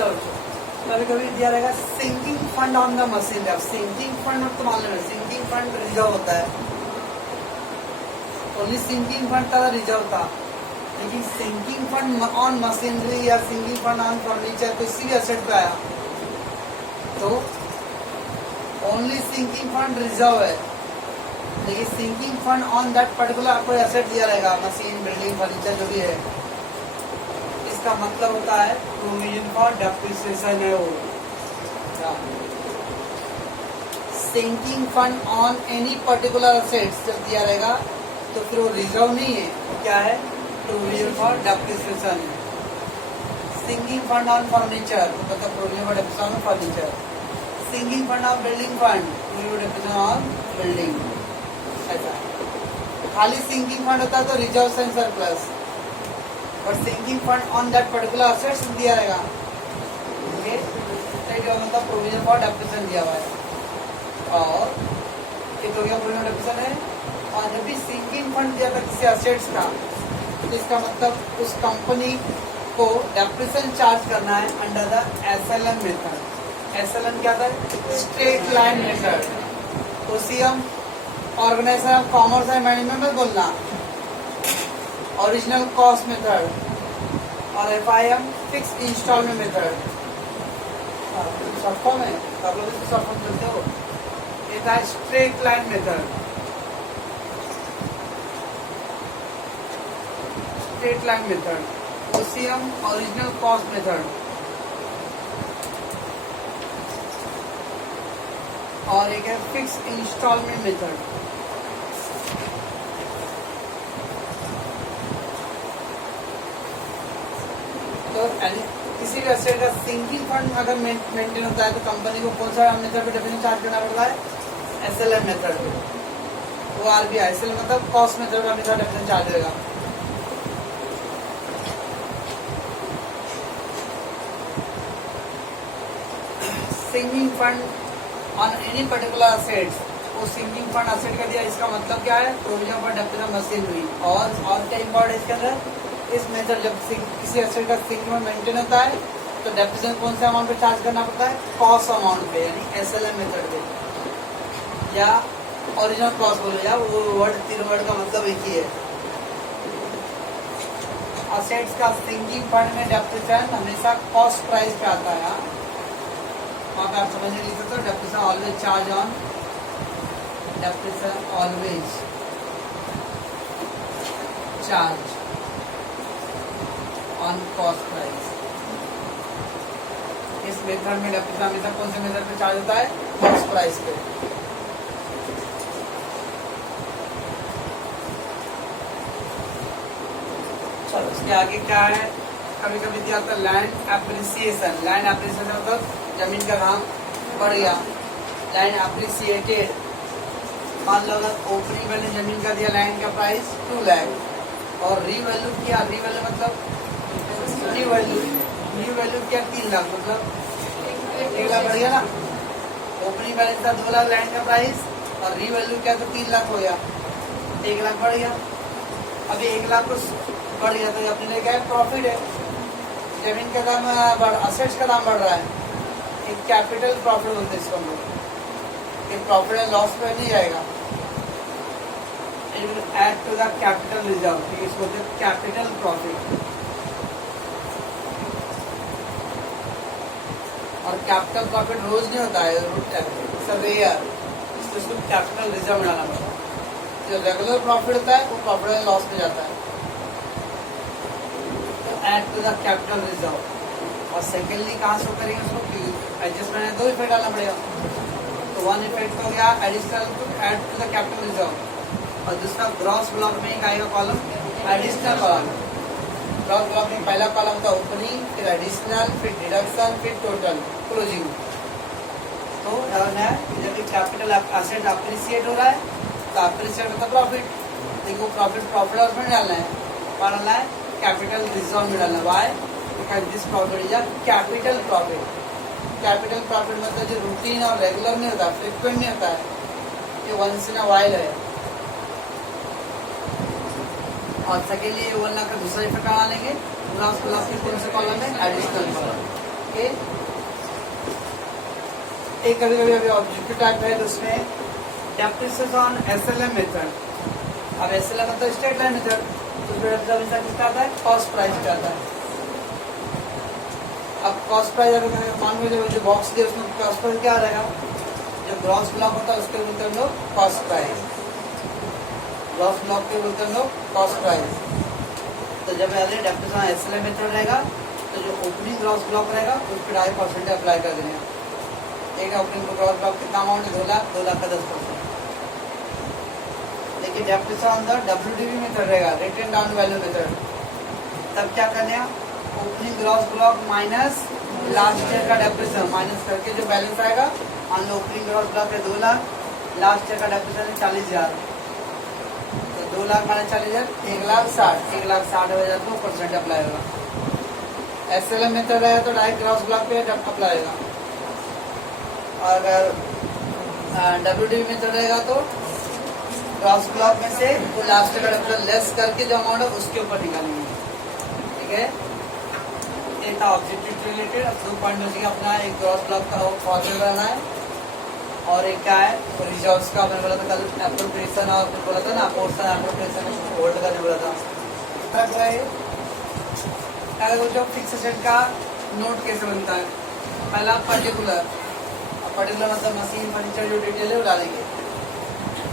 चलो कभी कभी दिया रहेगा sinking fund on the machine. अब सिंकिंग फंड तो मान लेना, सिंकिंग फंड रिजर्व होता है, ओनली सिंकिंग फंड था रिजर्व था, लेकिन सिंकिंग फंड ऑन मशीनरी या सिंकिंग फंड ऑन फर्नीचर तो इसी एसेट पे आया, तो ओनली सिंकिंग फंड रिजर्व है, लेकिन sinking fund on that particular आपको एसेट दिया रहेगा, मशीन बिल्डिंग फर्नीचर जो भी है, इसका मतलब होता है प्रोविजन फॉर डेप्रिसिएशन है वो। Sinking fund on any particular assets जब दिया रहेगा तो फिर वो रिजर्व नहीं है, वो क्या है, प्रोविजन फॉर डेप्रिसिएशन है। सिंकिंग फंड ऑन फर्नीचर तो मतलब provision for depreciation on furniture. Sinking fund on building fund, provision for depreciation on building. ऐसा खाली सिंकिंग फंड होता है तो रिजर्व एंड सरप्लस, और sinking fund on that particular assets दिया रहेगा, ओके, तो मतलब प्रोविजन फॉर डेप्रिसिएशन दिया हुआ है। और ये तो क्या प्रोविजन फॉर डेप्रिसिएशन है। और जब भी सिंकिंग फंड दिया था किसी एसेट्स का, तो इसका मतलब उस कंपनी को डेप्रिसिएशन चार्ज करना है under the SLM method. SLM क्या था, straight line method. OCM organisation of commerce and management में बोलना, ओरिजिनल कॉस्ट मेथड, और FIM fix installment method. Short form है, आप लोग इसको शॉर्ट फॉर्म करते हो। ये था straight line method, straight line method. OCM original cost method, और एक है फिक्स इंस्टॉलमेंट मेथड। तो किसी भी एसेट का सिंकिंग फंड अगर मेंटेन होता है तो कंपनी को कौन सा मेथड पे डेफिनेशन चार्ज करना पड़ता है, SLM मेथड पे। वो RBI SLM मतलब कॉस्ट मेथड का मेथड डेफिनेशन चार्ज रहेगा। Sinking fund on any particular assets, वो सिंकिंग फंड एसेट का दिया, इसका मतलब क्या है, प्रोविजन फॉर डेप्रिसिएशन मशीनरी। और क्या इम्पोर्टेंट इसके अंदर, इस मेथड जब किसी एसेट का सिंकिंग में मेंटेन होता है तो डेप्रिसिएशन कौन से अमाउंट पे चार्ज करना पड़ता है, कॉस्ट अमाउंट पे, यानी SLM मेथड पे, या ओरिजिनल कॉस्ट बोलो, या वो वर्ड, तीन वर्ड का मतलब एक ही है। एसेट्स का सिंकिंग फंड में डेप्रिसिएशन हमेशा कॉस्ट प्राइस पे आता है। और आप समझने लिख सकते हो, depreciation always charge on, depreciation always charge on cost price. इस मेथड में डेप्रिसिएशन हमेशा कौन से मेथड पे चार्ज होता है, कॉस्ट प्राइस पे। चलो इसके आगे क्या है, कभी कभी दिया था लैंड एप्रिसिएशन। लैंड एप्रिसिएशन मतलब जमीन का दाम बढ़ गया, लैंड एप्रिसिएटेड। मान लो अगर ओपनिंग वैल्यू जमीन का दिया लैंड का प्राइस 2 लाख और रीवैल्यू किया, रीवैल्यू मतलब न्यू वैल्यू किया 3 लाख, मतलब 1 लाख बढ़ गया ना। ओपनिंग वैल्यू था 2 लाख लैंड का प्राइस और रीवैल्यू किया तो 3 लाख हो गया, 1 लाख बढ़ गया। अभी 1 लाख को बढ़ गया तो अपने लिए क्या है, प्रॉफिट है। जमीन का दाम असेट्स का दाम बढ़ रहा है, एक कैपिटल प्रॉफिट बोलते हैं इसको हम लोग। ये प्रॉफिट एंड लॉस पे नहीं जाएगा, add to the capital reserve, इसको बोलते हैं कैपिटल प्रॉफिट। और कैपिटल प्रॉफिट रोज नहीं होता है, सब ईयर, इसको कैपिटल रिजर्व बनाना पड़ता है। जो रेगुलर प्रॉफिट होता है वो प्रॉफिट एंड लॉस में जाता है, तो add to the capital reserve. और सेकेंडली कहाँ शो करेंगे उसको, एडजस्टमेंट है, 2 इफेक्ट डालना पड़ेगा। तो 1 इफेक्ट हो गया additional to add to the capital reserve, और दूसरा ग्रॉस ब्लॉक में एक आएगा column additional column. Gross block में पहला कॉलम था ओपनिंग, फिर एडिशनल, फिर डिडक्शन, फिर टोटल, क्लोजिंग। तो जब कैपिटल एसेट अप्रिसिएट हो रहा है तो अप्रिसिएट मतलब प्रॉफिट, देखो प्रॉफिट लॉस में डालना है, कहाँ डालना है, कैपिटल रिजर्व में डालना है। Why, because this profit is a capital profit. Capital profit मतलब जो रूटीन और रेगुलर नहीं होता, फ्रिक्वेंट नहीं होता है, ये वंस इन अ वाइल है। और सेकेंडली 1 लाख का दूसरा इफेक्ट कहाँ लेंगे, ग्रॉस ब्लॉक के कौन से कॉलम में, एडिशनल कॉलम। ओके, एक कभी कभी अभी ऑब्जेक्टिव टाइप है तो उसमें डेप्रिसिएशन ऑन एसएलएम मेथड। अब एसएलएम मतलब स्ट्रेट लाइन मेथड, तो उसमें किसका आता है, कॉस्ट प्राइस का आता है। अब कॉस्ट प्राइस अगर मान लो जो बॉक्स दिया उसमें कॉस्ट प्राइस क्या आ रहेगा, जो ग्रॉस ब्लॉक होता है उसके बोलते हैं लोग कॉस्ट प्राइस, ग्रॉस ब्लॉक के बोलते हैं लोग कॉस्ट प्राइस। तो जब डेप्रिसिएशन एसएलएम मेथड रहेगा तो जो ओपनिंग ग्रॉस ब्लॉक रहेगा उस पर 2.5% अप्लाई कर देंगे। एक ओपनिंग ग्रॉस ब्लॉक कितना अमाउंट है, 2 लाख, 2 लाख का 10%। लेकिन depreciation on the WDV method रहेगा, रिटन डाउन वैल्यू मेथड, तब क्या करने हैं, opening gross block minus last year का डेप्रिसिएशन माइनस करके जो बैलेंस आएगा, मान लो ओपनिंग ग्रॉस ब्लॉक है 2 लाख, लास्ट ईयर का डेप्रिसिएशन 40,000, तो 2 लाख माइनस 40,000 1,60,000, 1,60,000 को % अप्लाई होगा। एसएलएम मेथड रहेगा तो डायरेक्ट ग्रॉस ब्लॉक पे अप्लाई होगा, और अगर WDV मेथड रहेगा तो ग्रॉस ब्लॉक में से वो लास्ट ईयर का डेप्रिसिएशन लेस करके जो अमाउंट है उसके ऊपर निकालेंगे। ठीक है, ये था ऑब्जेक्टिव रिलेटेड। अब 2 पॉइंट में अपना एक ग्रॉस ब्लॉक का फॉर्मूला बनाना है, और एक क्या है रिजर्व्स का, मैंने बोला था कल एप्रोप्रिएशन, और बोला था ना पोर्शन एप्रोप्रिएशन होल्ड करने बोला था। अगर जो फिक्स एसेट का नोट कैसे बनता है, पहला पर्टिकुलर मतलब मशीन फर्नीचर जो डिटेल है वो डालेंगे।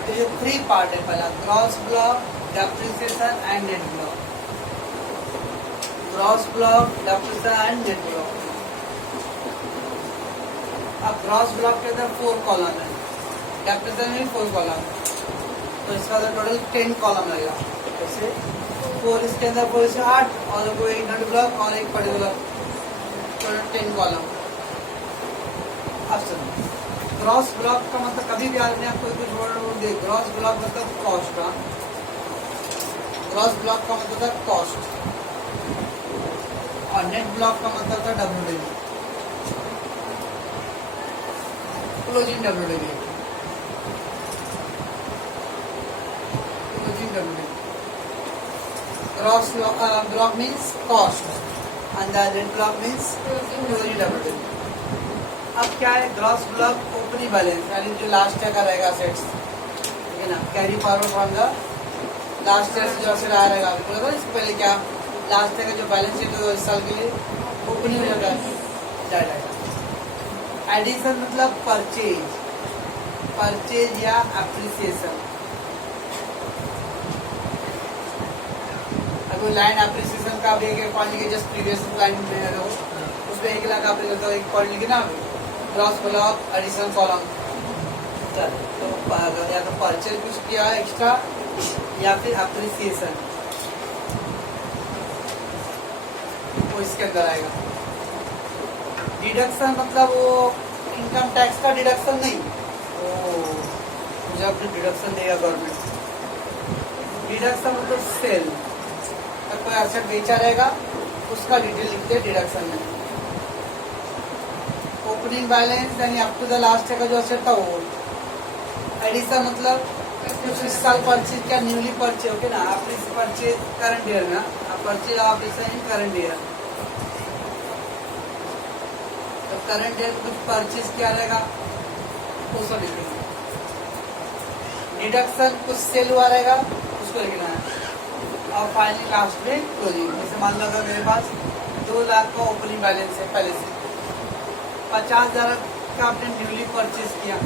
तो ये 3 पार्ट है, पहला gross block, depreciation and net block, gross block, depreciation and net block. अब ग्रॉस ब्लॉक के अंदर 4 कॉलम है, डेप्रिसिएशन में 4 कॉलम है, तो इसका टोटल 10 कॉलम लगेगा। जैसे 4 इसके अंदर 4 से 8, और वो एक नेट ब्लॉक और एक पर्टिकुलर, टोटल 10 कॉलम। अब सुनो, ग्रॉस ब्लॉक का मतलब कभी भी आपने आपको कुछ वर्ड दे, ग्रॉस ब्लॉक मतलब कॉस्ट का, ग्रॉस ब्लॉक का मतलब था कॉस्ट, और नेट ब्लॉक का मतलब था WDV, closing WDV, closing WDV। Gross block means cost and the net block means closing WDV। अब क्या है, ग्रॉस ब्लॉक ओपनिंग बैलेंस यानी जो लास्ट ईयर का रहेगा सेट्स, ठीक है ना, carry forward from the last year से जो असेट आया रहेगा। बोला था इससे पहले क्या, लास्ट ईयर का जो बैलेंस शीट है इस साल के लिए ओपनिंग हो जाएगा। एडिशन मतलब परचेज या एप्रिसिएशन। अगर लाइन एप्रिसिएशन का भी एक पॉइंट लिखे, जस्ट प्रीवियस लाइन में है उसमें 1 लाख आप तो एक पॉइंट लिखे ना, ग्रॉस ब्लॉक एडिशनल कॉलम, तो या तो परचेज कुछ किया है एक्स्ट्रा या फिर एप्रिसिएशन, वो इसके अंदर आएगा। डिडक्शन मतलब वो इनकम टैक्स का डिडक्शन नहीं, वो मुझे अपनी डिडक्शन देगा गवर्नमेंट। डिडक्शन मतलब सेल, अगर कोई एसेट बेचा रहेगा उसका डिटेल लिखते हैं डिडक्शन में। ओपनिंग बैलेंस यानी up to the last year का जो एसेट था वो। एडिशन मतलब कुछ इस साल परचेज क्या, न्यूली परचेज, ओके ना, आप इस परचेज करंट ईयर में, आप purchase of in current year, तो करंट ईयर कुछ परचेज क्या रहेगा वो सब लिखेंगे। डिडक्शन कुछ सेल हुआ रहेगा उसको लिखना है, और फाइनली लास्ट में क्लोजिंग। जैसे मान लो अगर मेरे पास 2 लाख का ओपनिंग बैलेंस है, पहले से 50,000 का आपने न्यूली परचेज किया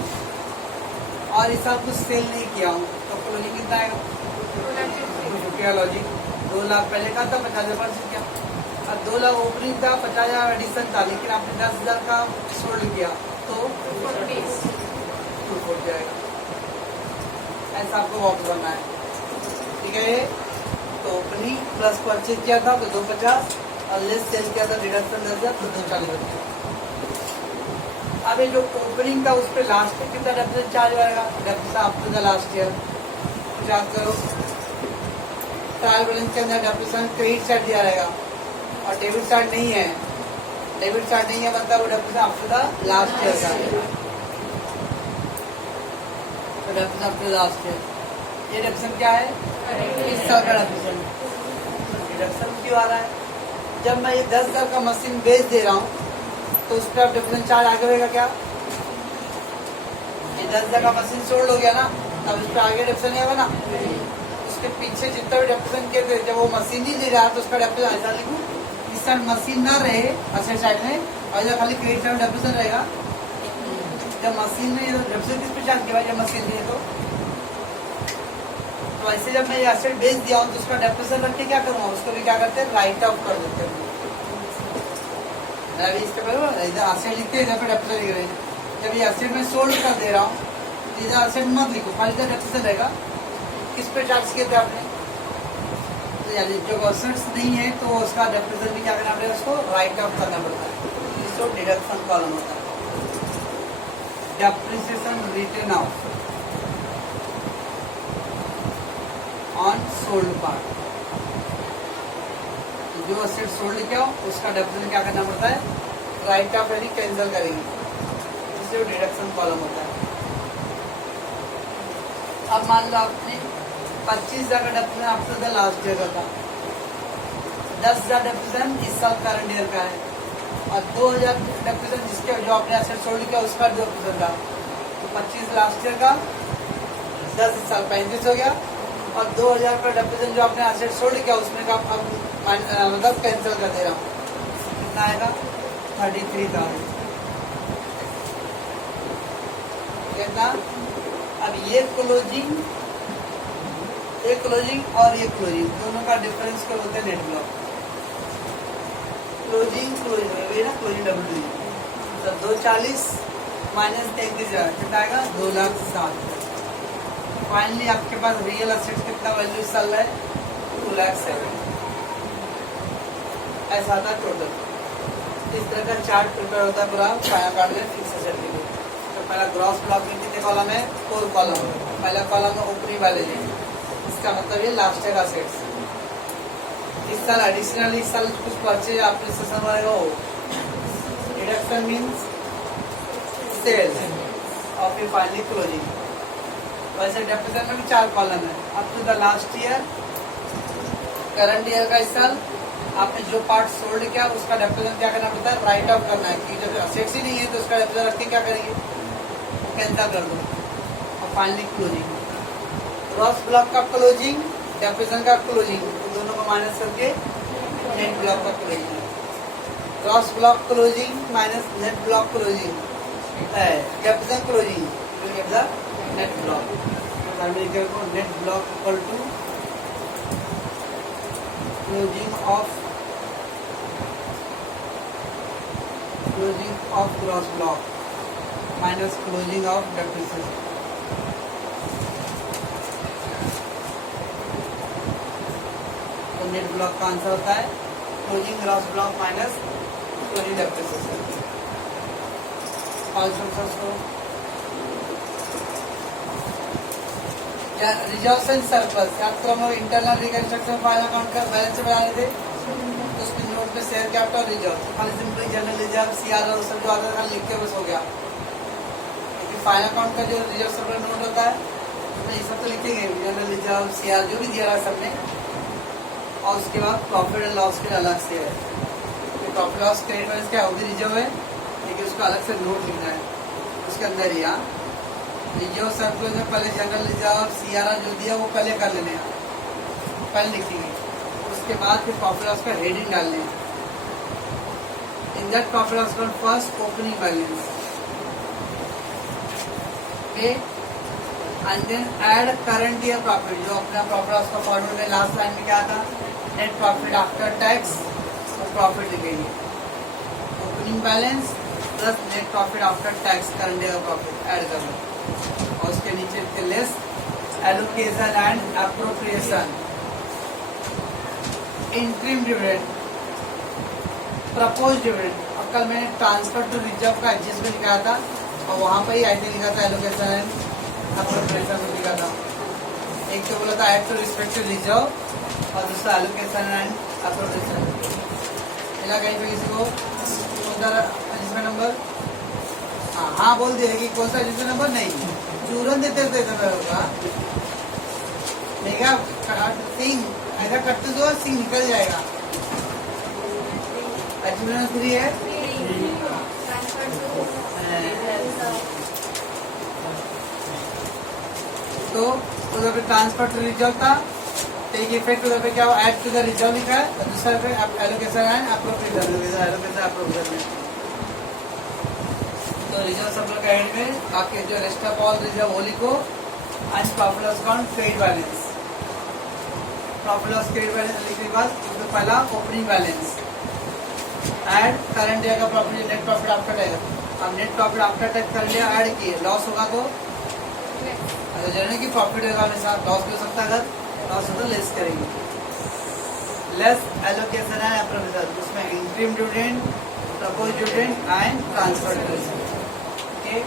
और इस साल कुछ सेल नहीं किया हूँ, तो क्लोजिंग कितना आएगा, लॉजिक 2 लाख पहले का था, 50,000 परचेज किया, और 2 लाख ओपनिंग था, 50,000 एडिशन था, लेकिन आपने 10,000 का सोल्ड किया तो 240 जाएगा। ऐसा आपको वापस करना है, ठीक है। तो ओपनिंग प्लस परचेज किया था तो 250, और लेस सेल किया था डिडक्शन 10,000 तो 240। अब ये जो ओपनिंग था उस पर लास्ट में कितना डेप्रिसिएशन चार्ज आएगा, depreciation up to the last year. याद करो, ट्रायल बैलेंस के अंदर डेप्रिसिएशन क्रेडिट साइड दिया रहेगा और डेबिट साइड नहीं है, डेबिट साइड नहीं है मतलब वो depreciation up to the last year का है, तो depreciation up to the last year. ये डेप्रिसिएशन क्या है, इस साल का डेप्रिसिएशन। डिडक्शन क्यों आ रहा है, जब मैं ये 10,000 का मशीन बेच दे रहा हूँ तो उस पर अब डिफरेंस चार्ज आगे होगा क्या? ये 10 जगह मशीन सोल्ड हो गया ना, अब इस पर आगे डिफरेंस नहीं होगा ना। उसके पीछे जितना भी डिफरेंस किए थे, जब वो मशीन ही ले रहा तो उसका डिफरेंस ऐसा लिखूं, इस साइड मशीन ना रहे अच्छे साइड में, और इधर खाली क्रेडिट साइड में डिफरेंस रहेगा। जब मशीन में डिफरेंस किस पे चार्ज किया भाई, जब मशीन नहीं है तो ऐसे जब मैं एसिड बेच दिया हूँ तो उसका डेप्रेशन रख के क्या करूँगा, उसको भी क्या करते हैं, राइट ऑफ कर देते हैं। इसके पहले इधर एसिड लिखते हैं, इधर पे डेप्रेशन लिख रहे हैं। जब ये एसिड में सोल्ड कर दे रहा हूँ, इधर एसिड मत लिखो, खाली इधर डेप्रेशन रहेगा। किस पे चार्ज किए थे आपने, तो यानी जो एसिड्स नहीं है तो उसका डेप्रेशन भी क्या करना पड़ेगा, उसको राइट ऑफ करना पड़ता है, इसको डिडक्शन कॉलम होता है। Depreciation written off on sold part, जो एसिड सोल्ड किया हो उसका डेप्रेशन क्या करना पड़ता है, राइट ऑफ यानी कैंसिल करेंगे, इससे डिडक्शन कॉलम होता है। अब मान लो आपने 25,000 का depression after the last year का था, 10,000 डेप्रेशन इस साल करंट ईयर का है, और 2,000 डेप्रेशन जिसके जो आपने एसेट सोल्ड किया उसका डेप्रेशन था। तो 25 लास्ट ईयर का, 10 इस साल 35 हो गया, और 2,000 का डेप्रेशन जो आपने एसेट सोल्ड किया उसमें का अब मतलब कैंसिल कर दे रहा हूँ, कितना आएगा, 33,000। कितना? अब ये क्लोजिंग और ये क्लोजिंग दोनों का डिफरेंस क्या होता है, नेट ब्लॉक। क्लोजिंग ना, क्लोजिंग डब्ल्यू, तो 240 माइनस 33,000 कितना आएगा, 2,07,000। फाइनली आपके पास रियल एसेट कितना वैल्यू चल रहा है, 2,07,000। ऐसा था टोटल। इस तरह का चार्ट प्रिपेयर होता है पूरा फाइनल कार्ड में फिक्स एसेट के लिए। तो पहला ग्रॉस ब्लॉक में कितने कॉलम है, 4 कॉलम। पहला कॉलम में ऊपरी वाले हैं, इसका मतलब ये लास्ट ईयर असेट्स। इस साल एडिशनली इस साल कुछ परचेज एप्रिसिएशन रहेगा, वो डिडक्शन मींस सेल्स और फिर फाइनली क्लोजिंग। वैसे डेप्रिसिएशन में भी 4 कॉलम है, up to the last year, current year का इस साल आपने जो पार्ट सोल्ड किया उसका डेप्रिसिएशन क्या करना पड़ता है, राइट ऑफ करना है, कि जब असेट्स ही नहीं है तो उसका डेप्रिसिएशन रख के क्या करेंगे, कैंसिल कर दो। और फाइनली क्लोजिंग, ग्रॉस ब्लॉक का क्लोजिंग, डेप्रिसिएशन का क्लोजिंग, दोनों को माइनस करके नेट ब्लॉक का closing. Gross block closing minus net block closing है depreciation closing, net block. Net block equal to closing of gross block minus closing of depreciation. तो net block का answer होता है closing gross block minus closing depreciation. Reserves and surplus, आपको हम लोग internal reconstruction final account का balance बना रहे थे, तो उसके नोट में शेयर कैपिटल रिजर्व, खाली सिंपली जनरल रिजर्व सीआरआर सब जो आता था लिख के बस हो गया। लेकिन फाइनल अकाउंट का जो रिजर्व सरप्लस नोट होता है उसमें ये सब तो लिखेंगे, जनरल रिजर्व सीआर जो भी दिया रहा है सबने, और उसके बाद प्रॉफिट एंड लॉस के अलग से है। प्रॉफिट लॉस क्रेडिट बैलेंस क्या होगी, रिजर्व है, लेकिन उसका अलग से नोट लिखना है उसके अंदर ही। रिजर्व सरप्लस में पहले जनरल रिजर्व सीआरआर जो दिया वो पहले कर लेने हैं, पहले लिखेंगे, उसके बाद फिर प्रॉफिट लॉस का हेडिंग डालने हैं। In that profit loss account first opening balance and then add current year profit, जो अपना प्रॉफिट लॉस का फॉर्मूला में लास्ट लाइन में क्या था, नेट प्रॉफिट आफ्टर टैक्स और प्रॉफिट लिखेंगे, opening balance plus net profit after tax current year profit add करना, और उसके नीचे less allocation and appropriation, interim dividend, propose dividend. अब कल मैंने ट्रांसफर टू रिजर्व का एडजस्टमेंट लिखा था, और वहाँ पर ही ऐसे लिखा था एलोकेशन एंड अप्रोप्रिएशन लिखा था। एक तो बोला था एड टू रिस्पेक्टिव रिजर्व, और दूसरा एलोकेशन एंड अप्रोप्रिएशन। मिला कहीं पे किसी को एडजस्टमेंट नंबर? हाँ बोल दे कि कौन सा एडजस्टमेंट नंबर, नहीं चूरन देते थे होगा, देखा सिंह ऐसा करते जो सिंह निकल जाएगा। एडजस्टमेंट 3 है, तो उधर पे ट्रांसफर टू रिजर्व था, टेक इफेक्ट उधर पे क्या हो, ऐड टू द रिजर्व लिखा है, और दूसरा पे allocation and appropriation, allocation appropriation. तो रिजर्व सर्कुलर का एंड में आपके जो रेस्ट ऑफ ऑल रिजर्व वो लिखो, and profit loss account credit balance. Profit loss credit balance लिखने के बाद तो पहला opening balance, add current year का profit, net profit after tax. अब net profit after tax current year add किए, लॉस होगा तो जनरल की प्रॉफिट होगा, हमेशा लॉस भी हो सकता है, अगर लॉस हो तो लेस करेंगे। लेस एलोकेशन एंड अप्रोप्रिएशन, उसमें interim dividend, propose dividend and transfer dividend. Okay,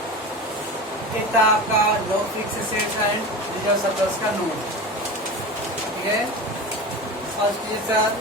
ये था आपका no fix assets and reserve surplus का नोट। ठीक है, और उसके साथ